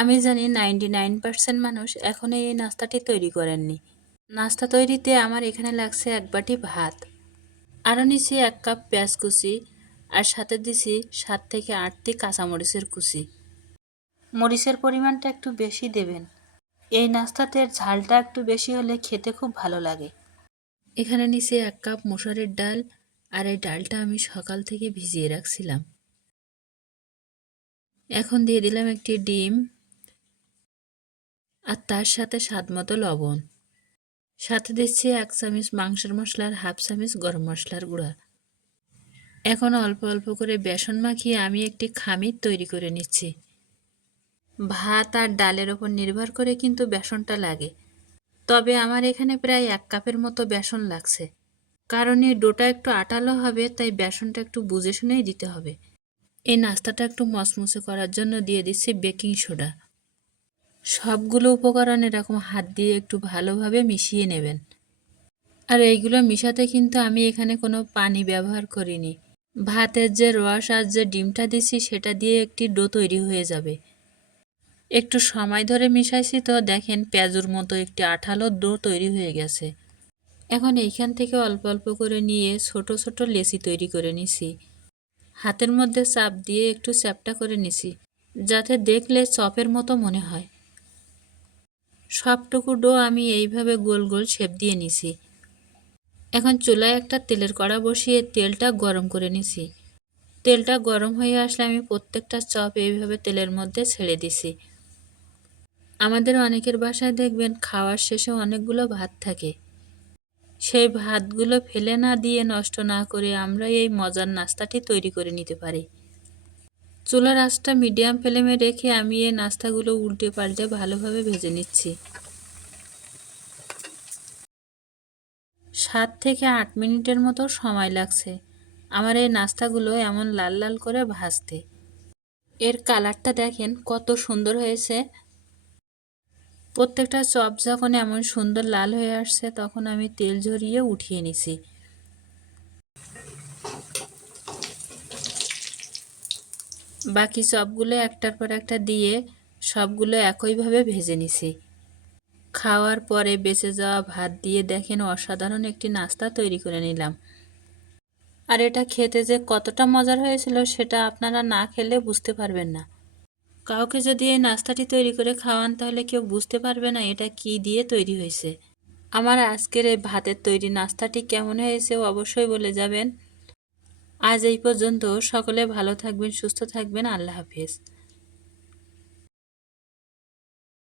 আমি জানি 99% মানুষ এখনো এই নাস্তাটি তৈরি করেননি। নাস্তা তৈরিতে আমার এখানে লাগছে ১ বাটি ভাত। আরও নিছি ১ কাপ পেঁয়াজ কুচি আর সাথে দিছি ৭ থেকে ৮টি কাঁচামরিচের কুচি। মরিচের পরিমাণটা একটু বেশি দেবেন। এই নাস্তাতে ঝালটা একটু বেশি হলে খেতে খুব ভালো লাগে। এখানে নিছি ১ কাপ মসুরের ডাল আর এই ডালটা আমি সকাল থেকে ভিজিয়ে রাখছিলাম। এখন দিয়ে দিলাম একটি ডিম আর তার সাথে স্বাদমতো লবণ। সাথে দিচ্ছি ১ চামচ মাংসের মশলা আর ১/২ চামচ গরম মশলার গুঁড়া। এখন অল্প অল্প করে বেসন মাখিয়ে আমি একটি খামির তৈরি করে নিচ্ছি। ভাত আর ডালের ওপর নির্ভর করে কিন্তু বেসনটা লাগে। তবে আমার এখানে প্রায় ১ কাপের মতো বেসন লাগছে। কারণ এই ডোটা একটু আঠালো হবে, তাই বেসনটা একটু বুঝে শুনেই দিতে হবে। এই নাস্তাটা একটু মচমচে করার জন্য দিয়ে দিচ্ছি বেকিং সোডা। সবগুলো উপকরণ এরকম হাত দিয়ে একটু ভালোভাবে মিশিয়ে নেবেন। আর এইগুলো মিশাতে কিন্তু আমি এখানে কোনো পানি ব্যবহার করিনি। ভাতের যে রস আর যে ডিমটা দিছি সেটা দিয়ে একটি ডো তৈরি হয়ে যাবে। একটু সময় ধরে মিশাইছি তো দেখেন পেঁয়াজুর মতো একটি আঠালো ডো তৈরি হয়ে গেছে। এখন এইখান থেকে অল্প অল্প করে নিয়ে ছোট ছোট লেচি তৈরি করে নিছি। হাতের মধ্যে চাপ দিয়ে একটু চ্যাপ্টা করে নিছি, যাতে দেখলে চপের মতো মনে হয়। সবটুকু ডো আমি এইভাবে গোল গোল শেপ দিয়ে নিছি। এখন চুলায় একটা তেলের কড়া বসিয়ে তেলটা গরম করে নিছি। তেলটা গরম হয়ে আসলে আমি প্রত্যেকটা চপ এইভাবে তেলের মধ্যে ছেড়ে দিছি। আমাদের অনেকের বাসায় দেখবেন খাওয়ার শেষে অনেকগুলো ভাত থাকে। সেই ভাতগুলো ফেলে না দিয়ে, নষ্ট না করে আমরা এই মজার নাস্তাটি তৈরি করে নিতে পারি। চুলার আঁচটা মিডিয়াম ফ্লেমে রেখে আমি এই নাস্তাগুলো উল্টে পাল্টে ভালোভাবে ভেজে নিচ্ছি। ৭ থেকে ৮ মিনিটের মতো সময় লাগছে আমার এই নাস্তাগুলো এমন লাল লাল করে ভাজতে। এর কালারটা দেখেন কত সুন্দর হয়েছে। প্রত্যেকটা চপ যখন এমন সুন্দর লাল হয়ে আসছে তখন আমি তেল ঝরিয়ে উঠিয়ে নিছি। বাকি চপগুলো একটার পর একটা দিয়ে সবগুলো একইভাবে ভেজে নিছি। খাওয়ার পরে বেঁচে যাওয়া ভাত দিয়ে দেখেন অসাধারণ একটি নাস্তা তৈরি করে নিলাম। আর এটা খেতে যে কতটা মজার হয়েছিল সেটা আপনারা না খেলে বুঝতে পারবেন না। কাউকে যদি এই নাস্তাটি তৈরি করে খাওয়ান তাহলে কেউ বুঝতে পারবে না এটা কি দিয়ে তৈরি হয়েছে। আমার আজকের এই ভাতের তৈরি নাস্তাটি কেমন হয়েছে অবশ্যই বলে যাবেন। আজ এই পর্যন্ত। সকলে ভালো থাকবেন, সুস্থ থাকবেন। আল্লাহ হাফেজ।